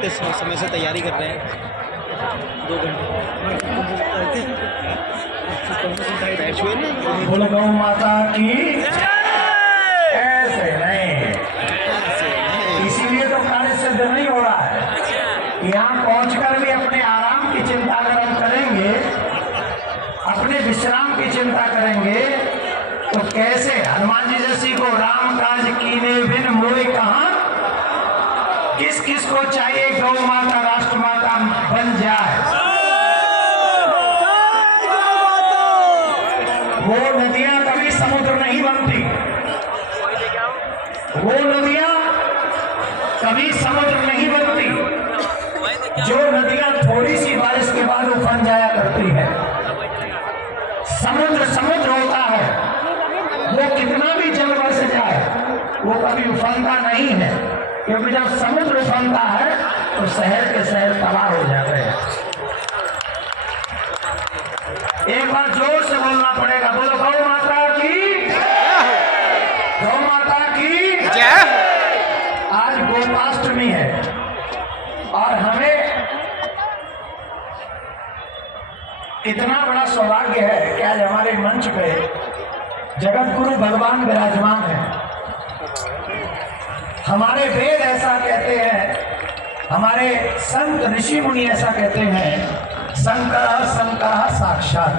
कितने समय से तैयारी कर रहे हैं? 2 घंटे बैठ हुए ना। बोलो गौ माता की ऐसे नहीं, इसीलिए तो कार्य सिद्ध नहीं हो रहा है। यहाँ पहुंचकर भी अपने आराम की चिंता अगर हम करेंगे, अपने विश्राम की चिंता करेंगे, तो कैसे? हनुमान जी जैसी को राम काज कीने बिन मोए कहां, किस किस को चाहिए गौ माता राष्ट्र माता बन जाए। वो नदियां कभी समुद्र नहीं बनती, वो नदियां कभी समुद्र नहीं बनती। जो नदियां थोड़ी सी बारिश के बाद उफान जाया करती है, समुद्र समुद्र होता है, वो कितना भी जल बरस जाए वो कभी उफानता नहीं है, क्योंकि जब समुद्र उफानता है तो शहर के शहर तबाह हो जाते हैं। एक बार जोर से बोलना पड़ेगा, बोलो गौ माता की, गौ माता की जय। आज गोपाष्टमी है और हमें इतना बड़ा सौभाग्य है कि आज हमारे मंच पे जगत गुरु भगवान विराजमान है। हमारे वेद ऐसा कहते हैं, हमारे संत ऋषि मुनि ऐसा कहते हैं, शंकर शंकर साक्षात।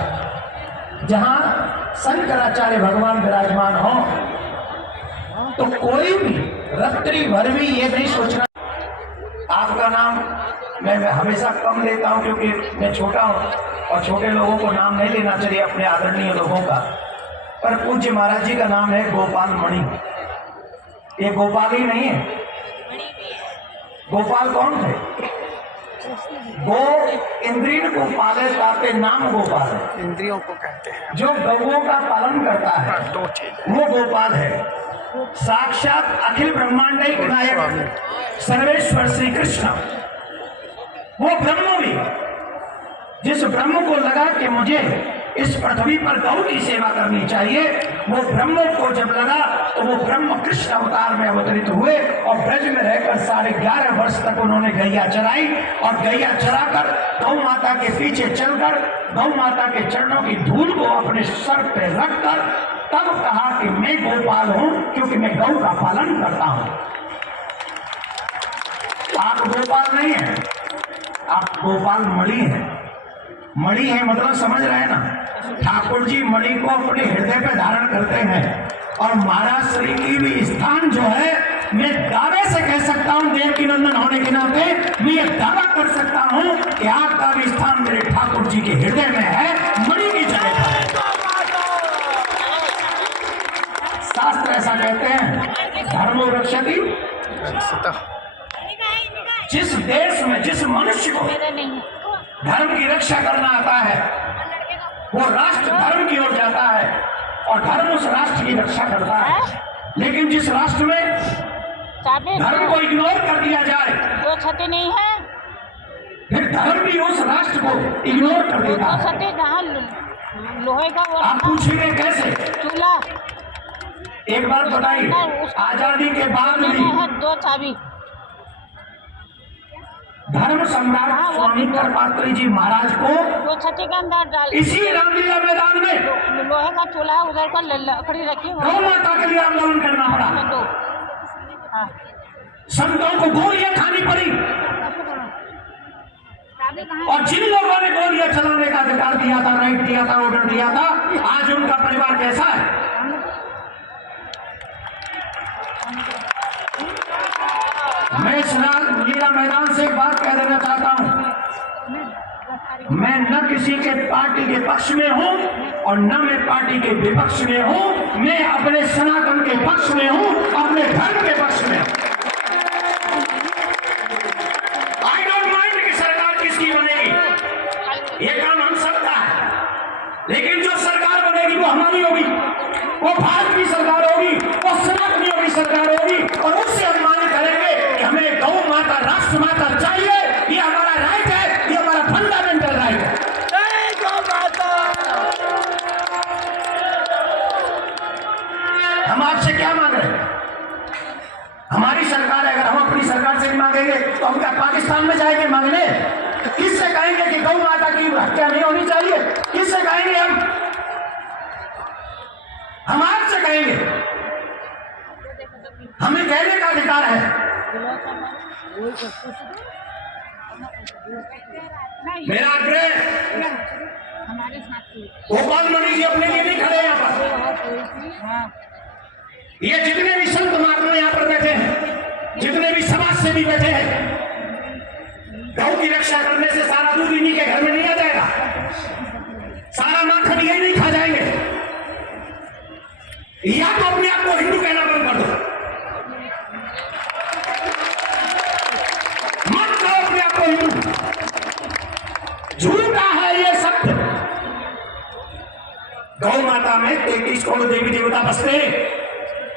जहां शंकराचार्य भगवान विराजमान हो तो कोई भी रात्रि भर भी ये नहीं सोचना। आपका नाम मैं हमेशा कम लेता हूं क्योंकि मैं छोटा हूं और छोटे लोगों को नाम नहीं लेना चाहिए अपने आदरणीय लोगों का। पर पूज्य महाराज जी का नाम है गोपाल मणि। ये गोपाल ही नहीं है, गोपाल कौन थे? गो इंद्रियों को पाले ताते नाम गोपाल है। इंद्रियों को कहते हैं जो गौओं का पालन करता है वो गोपाल है। साक्षात अखिल ब्रह्मांड नायक सर्वेश्वर श्री कृष्ण, वो ब्रह्म भी, जिस ब्रह्म को लगा कि मुझे इस पृथ्वी पर गौ की सेवा करनी चाहिए, वो ब्रह्म को जब लगा तो वो ब्रह्म कृष्ण अवतार में अवतरित हुए और ब्रज में रहकर 11.5 वर्ष तक उन्होंने गैया चराई और गैया चराकर गौ माता के पीछे चलकर गौ माता के चरणों की धूल को अपने सर पे रखकर तब कहा कि मैं गोपाल हूं क्योंकि मैं गौ का पालन करता हूं। आप गोपाल नहीं है, आप गोपाल मणि है। मणि है मतलब समझ रहे हैं ना? ठाकुर जी मणि को अपने हृदय पे धारण करते हैं और महाराज श्री की भी स्थान जो है, मैं दावे से कह सकता हूं, देव की नंदन होने के नाते मैं ये दावा कर सकता हूं कि आपका भी स्थान मेरे ठाकुर जी के हृदय में है, मणि की जगह पर। शास्त्र ऐसा कहते हैं, धर्मो रक्षति। जिस देश में जिस मनुष्य को धर्म की रक्षा करना आता है वो राष्ट्र धर्म की ओर जाता है और धर्म उस राष्ट्र की रक्षा करता है। लेकिन जिस राष्ट्र में धर्म को इग्नोर कर दिया जाए दो छते नहीं है, फिर धर्म भी उस राष्ट्र को इग्नोर कर देता है। छते कहाँ लोहे का वो आप पूछिए कैसे? चूल्हा। एक बात बताइए, आजादी के बाद भी दो चाबी धर्म सम्राट स्वामीकर पात्री जी महाराज को दो छते के अंदर डाल, इसी रामलीला मैदान में लोहे का चूल्हा उधर पर लकड़ी रखी गौ माता के लिए आंदोलन करना पड़ा। दो संतों को गोलियां खानी पड़ी और जिन लोगों ने गोलियां चलाने का अधिकार दिया था, राइट दिया था, ऑर्डर दिया था, आज उनका परिवार कैसा है? मैं इस लीला मैदान से एक बात कह देना चाहता हूं, मैं न किसी के पार्टी के पक्ष में हूं और न मैं पार्टी के विपक्ष में हूं, मैं अपने सनातन के पक्ष में हूं, अपने धर्म के पक्ष में। आई डोंट माइंड कि सरकार किसकी बनेगी, ये काम हम सबका है, लेकिन जो सरकार बनेगी वो हमारी होगी, वो भारत की सरकार होगी, वो सनातनियों की सरकार होगी और उससे हम मांग करेंगे कि हमें गौ माता राष्ट्र माता चाहिए। ये हमारा राइट है, ये हमारा फंडामेंटल राइट है। हम आपसे क्या मांग रहे हैं? हमारी पाकिस्तान में जाएंगे मांगने? किससे कहेंगे कि गौ माता की हत्या नहीं होनी चाहिए? किससे कहेंगे हम आपसे कहेंगे। हमें कहने का अधिकार है। मेरा आग्रह, हमारे साथ गोपाल मणि जी अपने लिए नहीं खड़े यहाँ पर। ये जितने भी संत महात्मा यहाँ पर बैठे हैं, जितने भी समाज से भी बैठे हैं, गौ की रक्षा करने से सारा दूध इन्हीं के घर में नहीं आ जाएगा, सारा माखन यही नहीं खा जाएंगे। या तो अपने आप को हिंदू कहना बंद कर दो, मत कहो अपने आप को हिंदू। झूठा है ये सत्य। गौ माता में 33 करोड़ देवी देवता बसते हैं,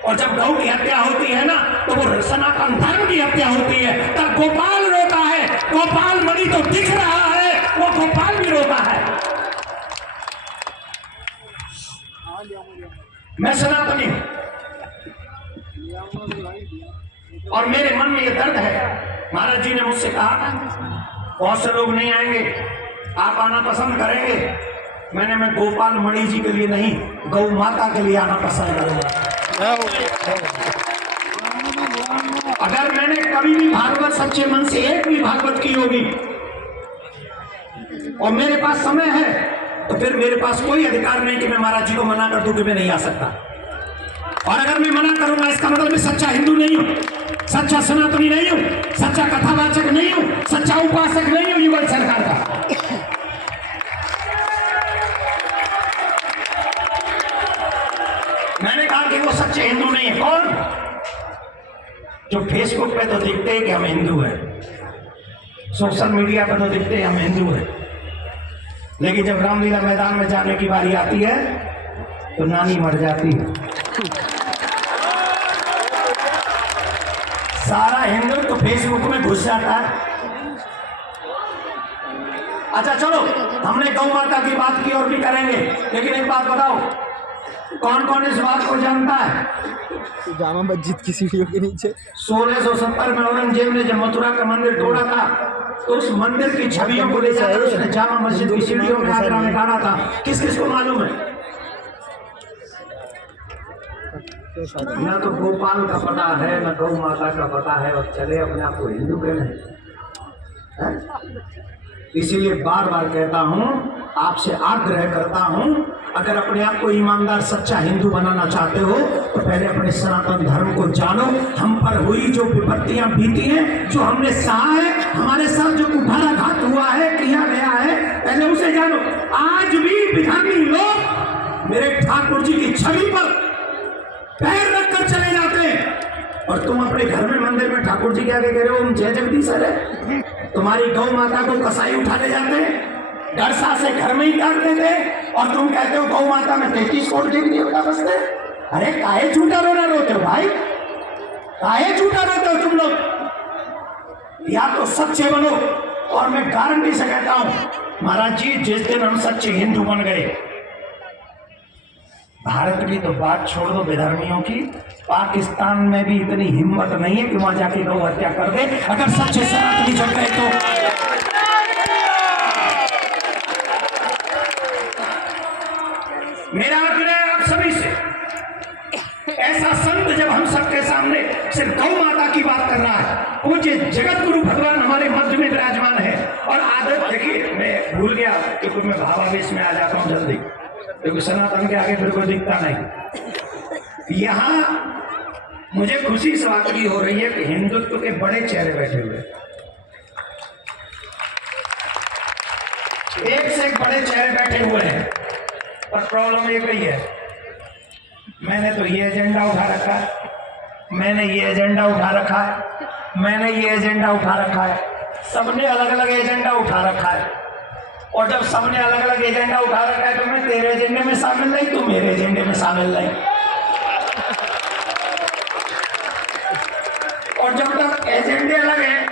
और जब गौ की हत्या होती है ना, तो वो सनातन धर्म की हत्या होती है। तब गोपाल रोता है। गोपाल मणि तो दिख रहा है, वो गोपाल भी रोता है। मैं सनातनी हूं, और मेरे मन में ये दर्द है। महाराज जी ने मुझसे कहा बहुत से लोग नहीं आएंगे, आप आना पसंद करेंगे। मैं गोपाल मणि जी के लिए नहीं, गौ माता के लिए आना पसंद करूंगा। अगर मैंने कभी भी भागवत सच्चे मन से एक भी भागवत की होगी और मेरे पास समय है, तो फिर मेरे पास कोई अधिकार नहीं कि मैं महाराज जी को मना कर दूं कि मैं नहीं आ सकता। और अगर मैं मना करूंगा, इसका मतलब मैं सच्चा हिंदू नहीं हूं, सच्चा सनातनी नहीं हूं, सच्चा कथावाचक नहीं हूं, सच्चा उपासक नहीं हूं युगल सरकार का। मैंने कहा कि वो सच्चे हिंदू नहीं है। कौन? जो फेसबुक पे तो दिखते हैं कि हम हिंदू हैं, सोशल मीडिया पे तो दिखते हैं हम हिंदू हैं, लेकिन जब रामलीला मैदान में जाने की बारी आती है तो नानी मर जाती है। सारा हिंदू तो फेसबुक में घुस जाता है। अच्छा चलो, हमने गौ माता की बात की और भी करेंगे, लेकिन एक बात बताओ, कौन कौन इस बात को जानता है? जामा मस्जिद की सीढ़ियों के नीचे 1670 में औरंगजेब ने जब मथुरा का मंदिर तोड़ा था, तो उस मंदिर की छवियों को ले जाकर उसने जामा मस्जिद की सीढ़ियों में आगरा में डाला था। किस किस को मालूम है? ना तो गोपाल का पता है, ना गौ माता का पता है, और चले अपने आप को हिंदू कहने। इसीलिए बार बार कहता हूं, आपसे आग्रह करता हूं, अगर अपने आप को ईमानदार सच्चा हिंदू बनाना चाहते हो तो पहले अपने सनातन धर्म को जानो। हम पर हुई जो विपत्तियां बीती हैं, जो हमने सहा है, हमारे साथ जो कुठाराघात हुआ है, किया गया है, पहले उसे जानो। आज भी बिहारी लोग मेरे ठाकुर जी की छवि पर पैर रखकर चले जाते हैं, और तुम अपने घर में मंदिर में ठाकुर जी के आगे कह रहे हो जय जगदीश है। तुम्हारी गौ माता को कसाई उठा ले जाते हैं, डरसा से घर में ही काट देते, और तुम कहते हो गौ माता में 33 करोड़ देवी देवता बसते। अरे काहे झूठा रोना रोते हो भाई, काहे झूठा रोते हो तुम लोग? या तो सच्चे बनो, और मैं गारंटी से कहता हूं महाराज जी, जिस दिन हम सच्चे हिंदू बन गए, भारत की तो बात छोड़ दो, बेधर्मियों की, पाकिस्तान में भी इतनी हिम्मत नहीं है कि वहां जाके गौ हत्या कर दे। अगर सच्चे सनातनी जग गए तो मेरा आग्रह है आप सभी से, ऐसा संत जब हम सबके सामने सिर्फ गौ माता की बात कर रहा है, पूज्य जगत गुरु भगवान हमारे मध्य में विराजमान है। और आदत देखिए, मैं भूल गया क्योंकि मैं भावावेश में आ जाता हूँ जल्दी, क्योंकि सनातन के आगे फिर कोई दिखता नहीं। यहाँ मुझे खुशी इस बात की हो रही है कि हिंदुत्व के बड़े चेहरे बैठे हुए, एक से एक बड़े चेहरे बैठे हुए हैं, पर प्रॉब्लम एक ही है, मैंने तो ये एजेंडा उठा रखा है, मैंने ये एजेंडा उठा रखा है, मैंने ये एजेंडा उठा रखा है, सबने अलग अलग एजेंडा उठा रखा है। और जब सबने अलग अलग एजेंडा उठा रखा है, तो मैं तेरे एजेंडे में शामिल नहीं, तू मेरे एजेंडे में शामिल नहीं। और जब तक एजेंडे अलग है,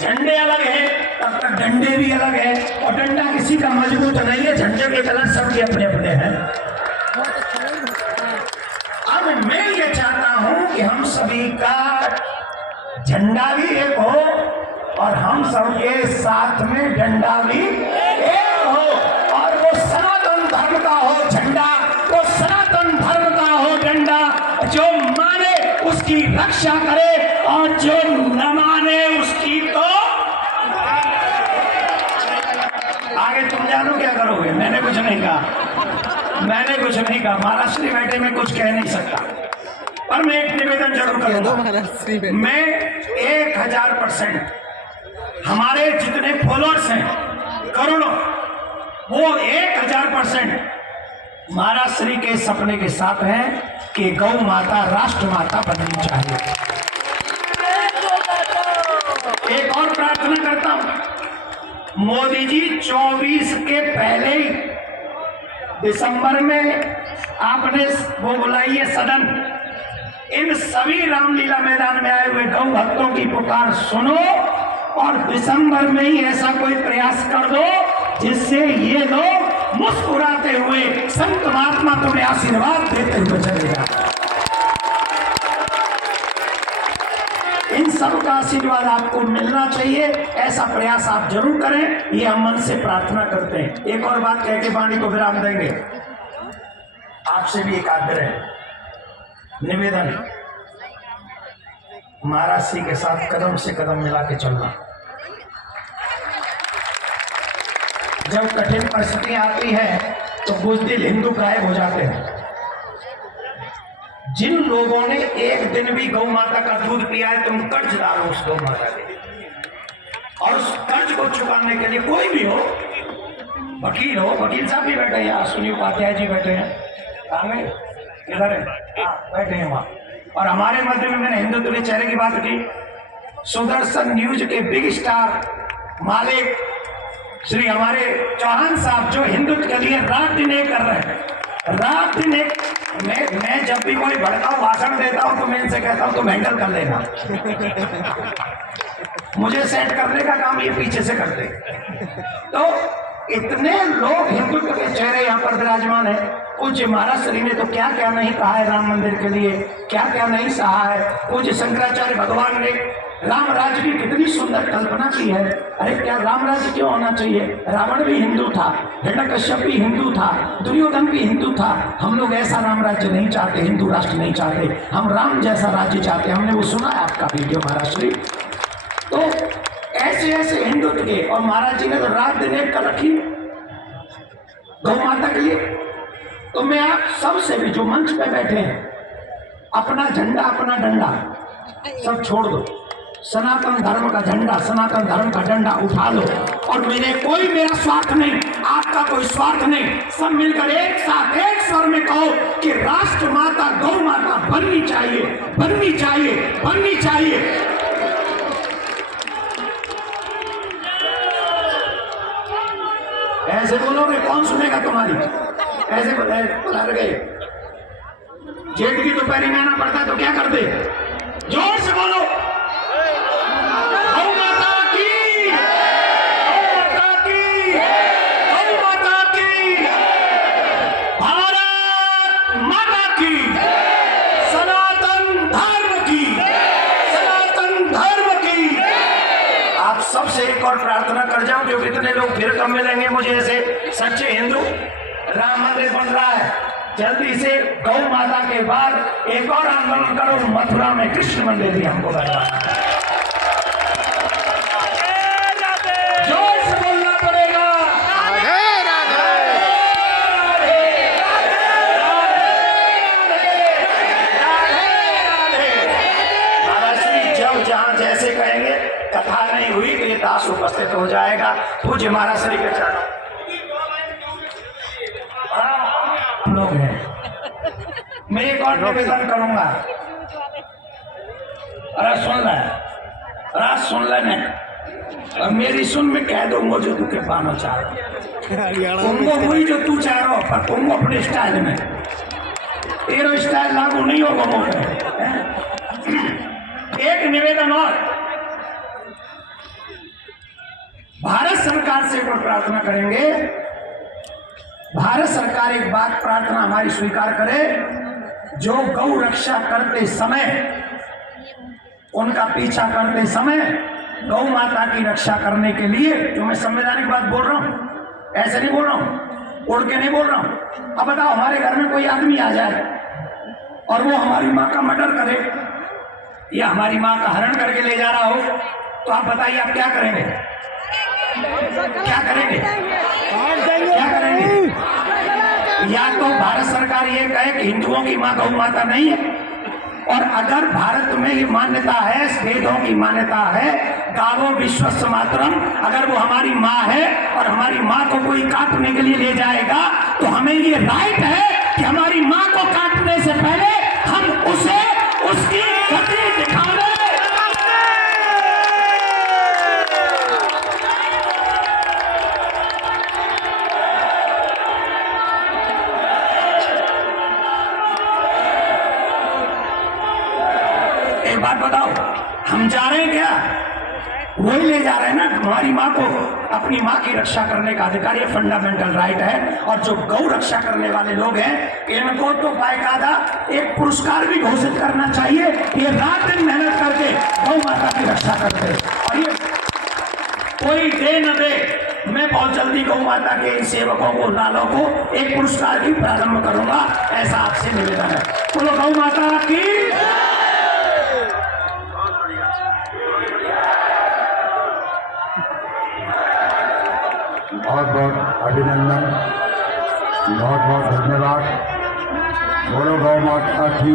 झंडे अलग है, तब तक डंडे भी अलग है, और डंडा किसी का मजबूत नहीं है, झंडे के कलर सबके अपने अपने हैं। अब मैं ये चाहता हूं कि हम सभी का झंडा भी एक हो और हम सबके साथ में डंडा भी एक हो, और वो सनातन धर्म का हो झंडा, वो सनातन धर्म का हो डंडा, जो माने उसकी रक्षा करे और जो न माने उसकी तो आगे तुम जानो क्या करोगे। मैंने कुछ नहीं कहा, मैंने कुछ नहीं कहा, महाराष्ट्री बैठे में कुछ कह नहीं सकता, पर मैं एक निवेदन जरूर करूंगा। मैं 1000% हमारे जितने फॉलोअर्स हैं करोड़ों, वो 1000% महाराष्ट्री के सपने के साथ हैं कि गौ माता राष्ट्र माता बननी चाहिए। एक और प्रार्थना करता हूं, मोदी जी 24 के पहले ही दिसंबर में आपने वो बुलाई है सदन, इन सभी रामलीला मैदान में आए हुए गौ भक्तों की पुकार सुनो और दिसंबर में ही ऐसा कोई प्रयास कर दो जिससे ये लोग मुस्कुराते हुए संत महात्मा तुम्हें आशीर्वाद देते हुए चलेगा। इन सब का आशीर्वाद आपको मिलना चाहिए, ऐसा प्रयास आप जरूर करें, ये हम मन से प्रार्थना करते हैं। एक और बात कह के वाणी को विराम देंगे। आपसे भी एक आग्रह निवेदन, महाराष्ट्री के साथ कदम से कदम मिला के चलना। जब कठिन परिस्थितियां आती है तो बुज़दिल हिंदू गायब हो जाते हैं। जिन लोगों ने एक दिन भी गौ माता का दूध पिया है, तुम कर्जदार हो उस गौ माता के, और उस कर्ज को चुकाने के लिए कोई भी हो, वकील हो, वकील साहब भी बैठे हैं, सुनील उपाध्याय जी बैठे हैं, किधर है, बैठे हैं वहां। और हमारे मध्य में मैंने हिंदुत्व के चेहरे की बात की, सुदर्शन न्यूज के बिग स्टार मालिक श्री हमारे चौहान साहब, जो हिंदुत्व के लिए रात दिन एक कर रहे हैं, रात दिन एक। मैं जब भी कोई भड़काऊ भाषण देता हूं तो मैं इनसे कहता हूं तुम हैंडल कर लेना, मुझे सेट करने का काम ये पीछे से करते। तो इतने लोग हिंदुत्व के चेहरे यहाँ पर विराजमान है। पूज्य महाराष्ट्री ने तो क्या क्या नहीं कहा है राम मंदिर के लिए, क्या क्या नहीं सहा है। पूज्य शंकराचार्य भगवान ने राम राज्य की कितनी सुंदर कल्पना की है। अरे क्या राम राज्य क्यों होना चाहिए? रावण भी हिंदू था, हिरण्यकश्यप भी हिंदू था, दुर्योधन भी हिंदू था। हम लोग ऐसा राम राज्य नहीं चाहते, हिंदू राष्ट्र नहीं चाहते, हम राम जैसा राज्य चाहते। हमने वो सुना है आपका वीडियो महाराष्ट्री। तो ऐसे ऐसे हिंदुत्व के, और महाराज जी ने तो रात दिन एक कर रखी गौ माता के लिए। तो मैं आप सबसे भी जो मंच पे बैठे हैं, अपना झंडा अपना डंडा सब छोड़ दो, सनातन धर्म का झंडा, सनातन धर्म का डंडा उठा लो। और मेरा स्वार्थ नहीं, आपका कोई स्वार्थ नहीं, सब मिलकर एक साथ एक स्वर में कहो कि राष्ट्र माता गौ माता बननी चाहिए, बननी चाहिए, बननी चाहिए। ऐसे बोलोगे कौन सुनेगा तुम्हारी? ऐसे बुला गए जेठ की दोपहरी में आना पड़ता है तो क्या करते? जोर से बोलो, गौ माता की, गौ माता की, गौ माता की, भारत माता की, सनातन धर्म की, सनातन धर्म की। आप सबसे एक और प्रार्थना कर जाओ, क्योंकि इतने लोग फिर कम मिलेंगे मुझे ऐसे सच्चे हिंदू। राम मंदिर बन रहा है, जल्दी से गौ माता के बाद एक और आंदोलन करो, मथुरा में कृष्ण मंदिर भी हमको बनवाना है। जोर से बोलना पड़ेगा, महाराष्ट्री जब जहां जैसे कहेंगे, कथा नहीं हुई तो ये दास उपस्थित हो जाएगा। पूज्य महाराष्ट्री के चरणों लोग हैं। मैं एक और निवेदन करूंगा, अरे सुन ले, अरे सुन ले, और मेरी सुन में कह दूंगा जो तू के पानो चाह तुमको हुई जो तू चाह रहा हो, पर तुमको अपने स्टाइल में, तेरा स्टाइल लागू नहीं होगा मुझे। एक निवेदन और, भारत सरकार से एक प्रार्थना करेंगे। भारत सरकार एक बात प्रार्थना हमारी स्वीकार करे, जो गौ रक्षा करते समय, उनका पीछा करते समय गौ माता की रक्षा करने के लिए, जो मैं संवैधानिक बात बोल रहा हूं, ऐसे नहीं बोल रहा हूं, उड़ के नहीं बोल रहा हूं। अब बताओ, हमारे घर में कोई आदमी आ जाए और वो हमारी माँ का मर्डर करे या हमारी माँ का हरण करके ले जा रहा हो, तो आप बताइए आप क्या करेंगे? क्या करेंगे? क्या करेंगे? या तो भारत सरकार ये कहे कि हिंदुओं की माँ गौ माता नहीं है, और अगर भारत में ये मान्यता है, वेदों की मान्यता है, गावो विश्वस्य मातरम, अगर वो हमारी माँ है और हमारी माँ को कोई काटने के लिए ले जाएगा, तो हमें ये राइट है कि हमारी माँ को काटने से पहले हम उसे उसकी गति दिखावे। एक बात बताओ, हम जा रहे हैं क्या? वही ले जा रहे हैं ना, हमारी माँ को अपनी माँ की रक्षा करने का अधिकार, ये फंडामेंटल राइट है। और जो गौ रक्षा करने वाले लोग हैं, इनको तो बाकायदा एक पुरस्कार भी घोषित करना चाहिए। ये रात दिन मेहनत करके गौ माता की रक्षा करते हैं, और ये कोई दे न दे, मैं बहुत जल्दी गौ माता के इन सेवकों को, लालों को एक पुरस्कार भी प्रारंभ करूंगा, ऐसा आपसे निवेदन है। बोलो गौ माता की। बहुत बहुत अभिनंदन, बहुत बहुत धन्यवाद। बोलो गौ माता की।